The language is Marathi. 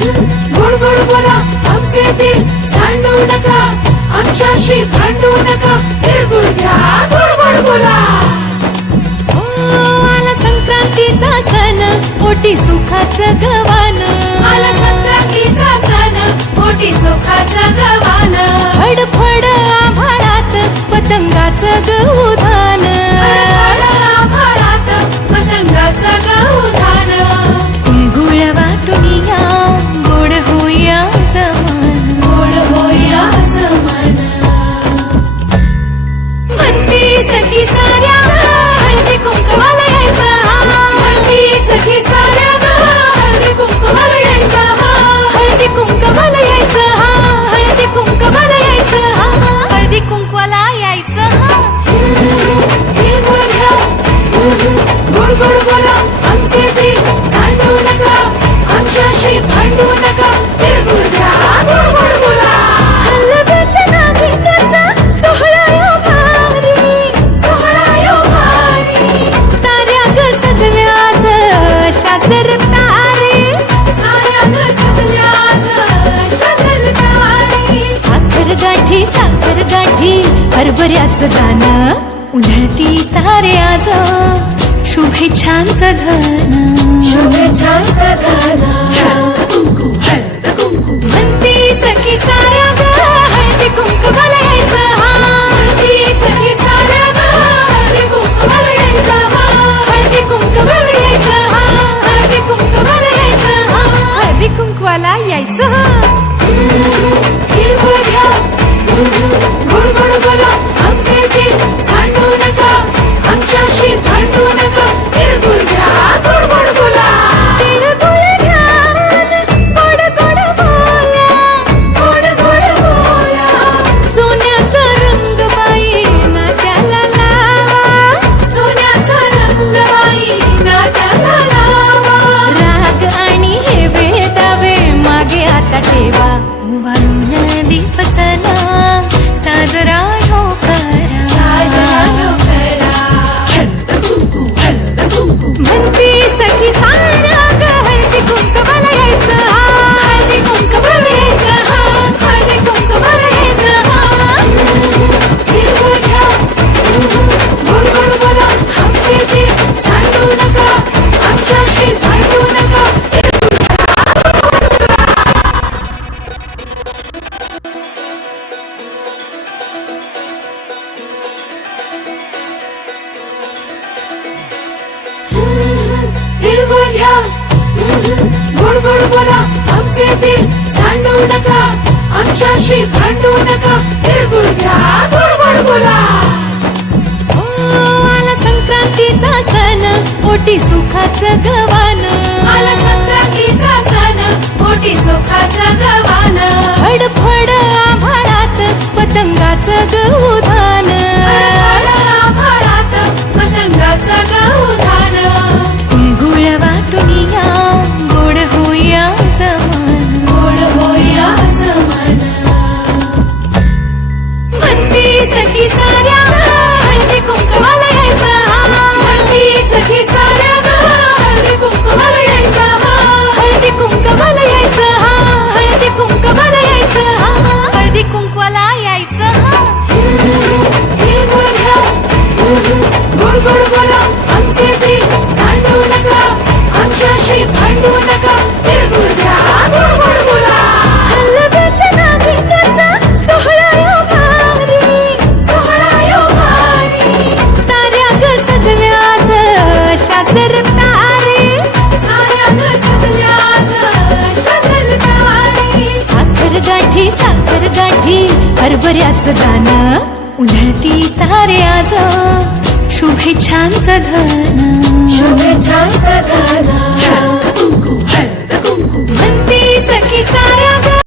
गोड गोड बोला आमचे दिल सांडू नका, आमच्याशी भांडू नका, तिळगुळ घ्या गोड गोड बोला. आला संक्रांतीचा सण, पोटी सुखाचं गवान. आला संक्रांतीचा सण, पोटी सुखाचं गवान. फडफड आभाळात पतंगाचं गहुधान. आभाळात पतंगाचं गहुधान. तिळगुळ वाटून या, गोड होया जमान. गोड होया जमान. म्हणती सखी साऱ्या हळदी कुंकवाला यायचं. म्हणती सखी साऱ्या हळदी कुंकवाला यायचं. हळदी कुंकवाला यायचं. हळदी कुंकवाला यायचं. हळदी कुंकवाला यायचं. तिळगुळ घ्या गोड गोड बोला आमचे दिल सांडू नका, आमच्याशी भांडू नका, तिळगुळ घ्या गोड गोड बोला. हलव्याच्या नागिण्याचा सोहळा यो भारी. सोहळा यो भारी. साऱ्या ग सजल्या आज शाजर तारे. साऱ्या ग सजल्या आज शाजर तारे. साखर गाठी हरभऱ्याचं गाणं. उधळती सारे आज शुभेच्छांचं धन. शुभेच्छांचं धन. म्हणती सखी साऱ्या ग हळदी कुंकवाला यायचं. म्हणती सखी साऱ्या हळदी कुंकवाला यायचं. हळदी कुंकवाला यायचं. हळदी कुंकवाला यायचं. हळदी कुंकवाला यायचं. तिळगुळ घ्या गोड गोड बोला आमचे दिल सांडू नका, आमच्याशी भांडू नका, तिळगुळ घ्या गोड गोड बोला. तिळगुळ घ्या गोड गोड बोला. गोड गोड बोला. सोन्याचा रंग बाई नात्याला लावा. सोन्याचा रंग बाई नाट्याला लावा. राग आणि हे वेदावे मागे आता ठेवा. वाढून दिवसना साजरा हो करा. साजरा यो करा. म्हणती सखी साऱ्या ग हळदी कुंकवाला यायचं. हळदी कुंकवाला यायचं. हळदी कुंकवाला यायचं. तिळगुळ घ्या गोड गोड बोला आमचे दिल सांडू नका, आमच्याशी भांडू नका, तिळगुळ घ्या गोड गोड बोला आमचे दिल सांडू नका, आमच्याशी भांडू नका, तिळगुळ घ्या गोड गोड बोला. आला संक्रांतीचा सण, पोटी सुखाचं गवान. आला संक्रांतीचा सण, पोटी सुखाचं गवान. फडफड आभाळात पतंगाचं गहुधान. आभाळात पतंगाचं गहुधान. तिळगुळ वाटून या, गोड होया जमान. गोड होया जमान. म्हणती सखी साऱ्या हळदी कुंकवाला यायचं. म्हणती सखी साऱ्या हळदी कुंकवाला यायचं. हळदी कुंकवाला यायचं. हळदी कुंकवाला यायचं. हळदी कुंकवाला यायचं. तिळगुळ घ्या गोड गोड बोला आमचे दिल सांडू नका, आमच्याशी भांडू नका, तिळगुळ घ्या गोड गोड बोला. हलव्याच्या नागिण्याचा सोहळा यो भारी. सोहळा यो भारी. साऱ्या ग सजल्या आज शाजर तारे. साऱ्या ग सजल्या आज शाजर तारे. साखर गाठी हरभऱ्याचं गाणं. उधळती सारे आज शुभेच्छांचं धन. शुभेच्छांचं धन. म्हणती सखी साऱ्या ग